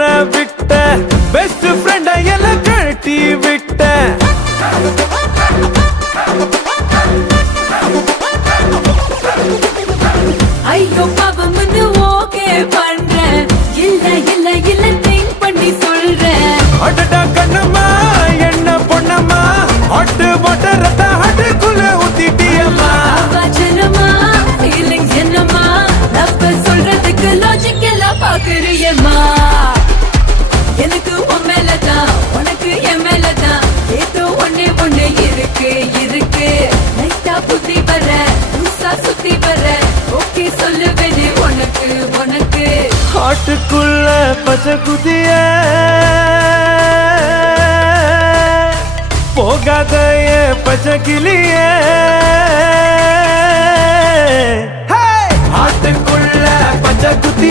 விட்ட பெஸ்ட் ஃப்ரெண்ட எல்லாம் கழட்டி விட்ட ஐயோ பாவம்னு ஓகே பண்றேன் இல்ல இல்ல இல்ல திங்க் பண்ணி சொல்றேன் அடடா கண்ணம்மா என்ன பொண்ணம்மா ஹாட் வாட்டர் ரத்த ஹாட்டுக்குள்ள ஊத்திட்டியம்மா அவச்சனமா ஃபீலிங்ஸ் என்னமா லவ் சொல்றதுக்கு லாஜிக் எல்லாம் பாக்குறியம்மா எனக்கு உன் மேலதான் உனக்கு என் மேலதான் ஏதோ ஒண்ணே ஒண்ணு இருக்கு இருக்கு லைட்டா புத்தி வர புதுசா சுத்தி வர ஓகே சொல்லுவேனே உனக்கு உனக்கு ஹாட்டுக்குள்ள பச்சை குதிய போகாத பச்சை கிளியே